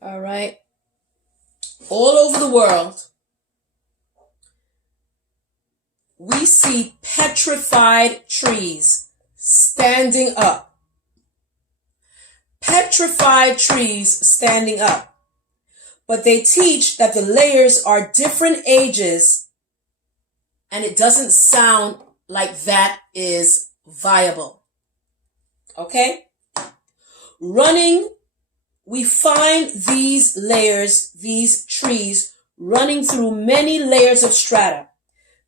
All right. All over the world, we see petrified trees standing up. Petrified trees standing up. But they teach that the layers are different ages, and it doesn't sound like that is viable. Okay? Running, we find these layers, these trees, running through many layers of strata.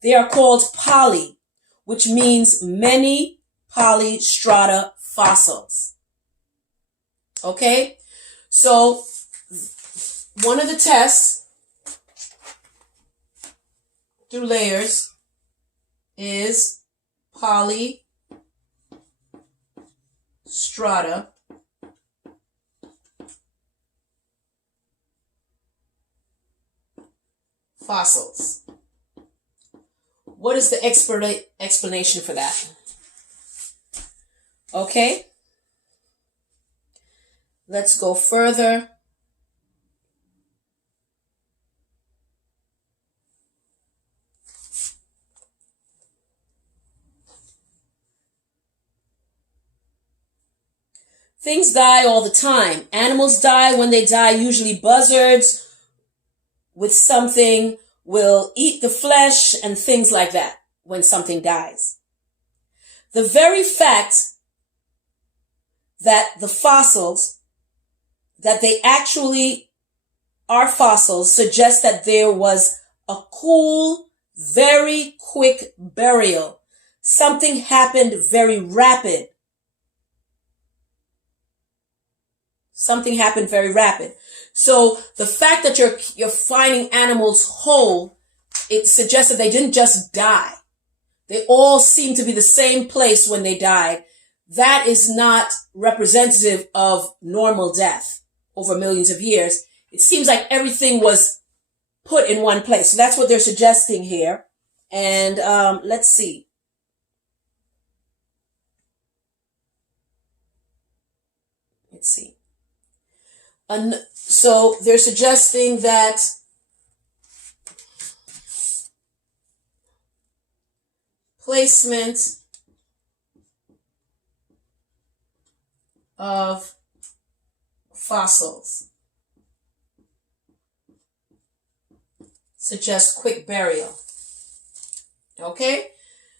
They are called poly, which means many polystrata fossils. Okay? So, one of the tests through layers is polystrata fossils. What is the explanation for that? Okay. Let's go further. Things die all the time. Animals die. When they die, usually buzzards with something will eat the flesh and things like that when something dies. The very fact that the fossils, that they actually are fossils, suggests that there was a cool, very quick burial. Something happened very rapid. Something happened very rapid. So the fact that you're finding animals whole, it suggests that they didn't just die. They all seem to be the same place when they died. That is not representative of normal death over millions of years. It seems like everything was put in one place. So that's what they're suggesting here. And let's see. Let's see. So they're suggesting that placement of fossils suggests quick burial. Okay?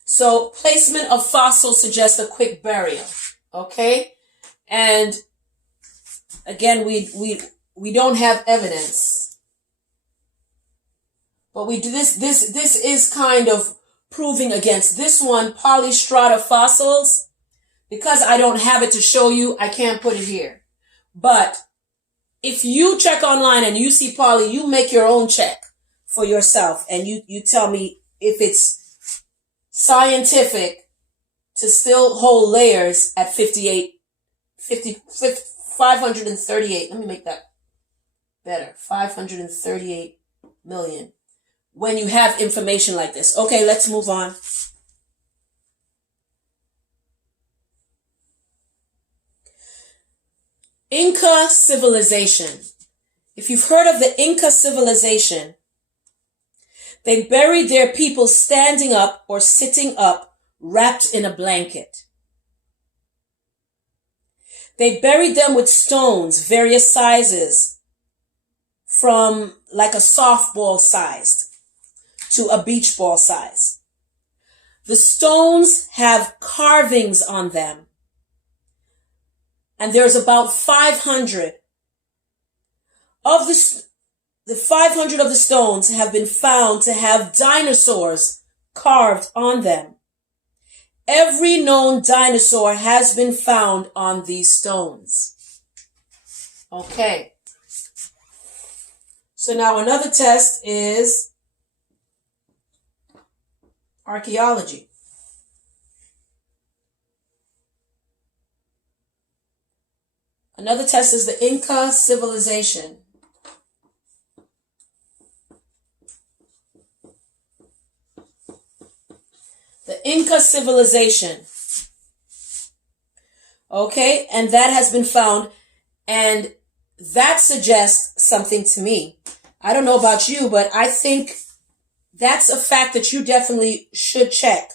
So placement of fossils suggests a quick burial. Okay? And again, we don't have evidence, but we do this is kind of proving against this one, polystrata fossils. Because I don't have it to show you, I can't put it here. But if you check online and you see poly, you make your own check for yourself, and you tell me if it's scientific to still hold layers at 538. Let me make that better. 538 million. When you have information like this. Okay, let's move on. Inca civilization. If you've heard of the Inca civilization, they buried their people standing up or sitting up, wrapped in a blanket. They buried them with stones, various sizes, from like a softball sized to a beach ball size. The stones have carvings on them. And there's about 500. Of the 500 of the stones have been found to have dinosaurs carved on them. Every known dinosaur has been found on these stones. Okay. So now another test is archaeology. Another test is the Inca civilization. The Inca civilization. Okay, and that has been found. And that suggests something to me. I don't know about you, but I think that's a fact that you definitely should check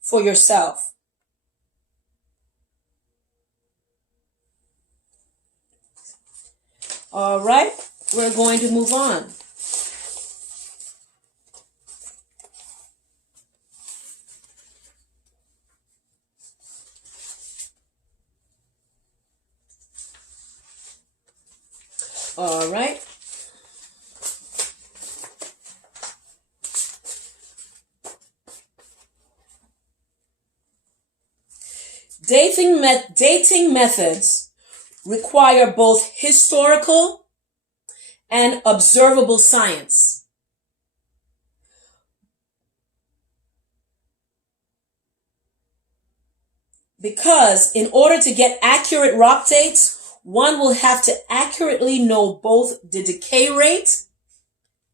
for yourself. All right, we're going to move on. All right. Dating methods require both historical and observable science. Because in order to get accurate rock dates, one will have to accurately know both the decay rate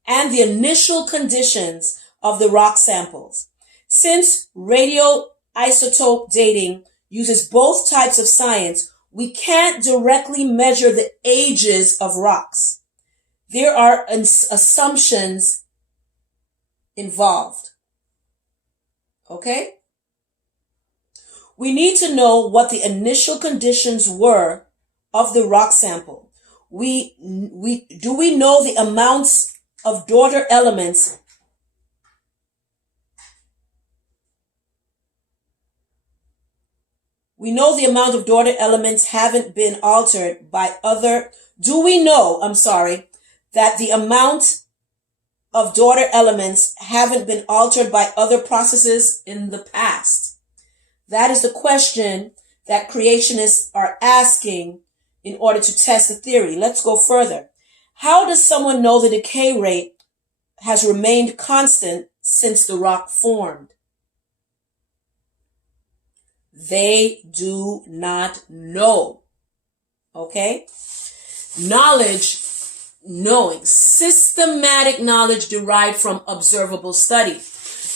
and the initial conditions of the rock samples. Since radioisotope dating uses both types of science, we can't directly measure the ages of rocks. There are assumptions involved. Okay? We need to know what the initial conditions were of the rock sample. Do we know the amounts of daughter elements We know the amount of daughter elements haven't been altered by other. Do we know, that the amount of daughter elements haven't been altered by other processes in the past? That is the question that creationists are asking in order to test the theory. Let's go further. How does someone know the decay rate has remained constant since the rock formed? They do not know. Okay? Systematic knowledge derived from observable study.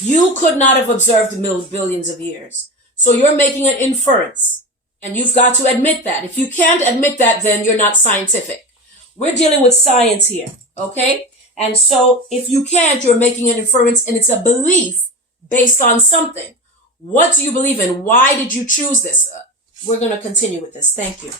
You could not have observed billions of years. So you're making an inference. And you've got to admit that. If you can't admit that, then you're not scientific. We're dealing with science here. Okay? And so if you can't, you're making an inference, and it's a belief based on something. What do you believe in? Why did you choose this? We're going to continue with this. Thank you.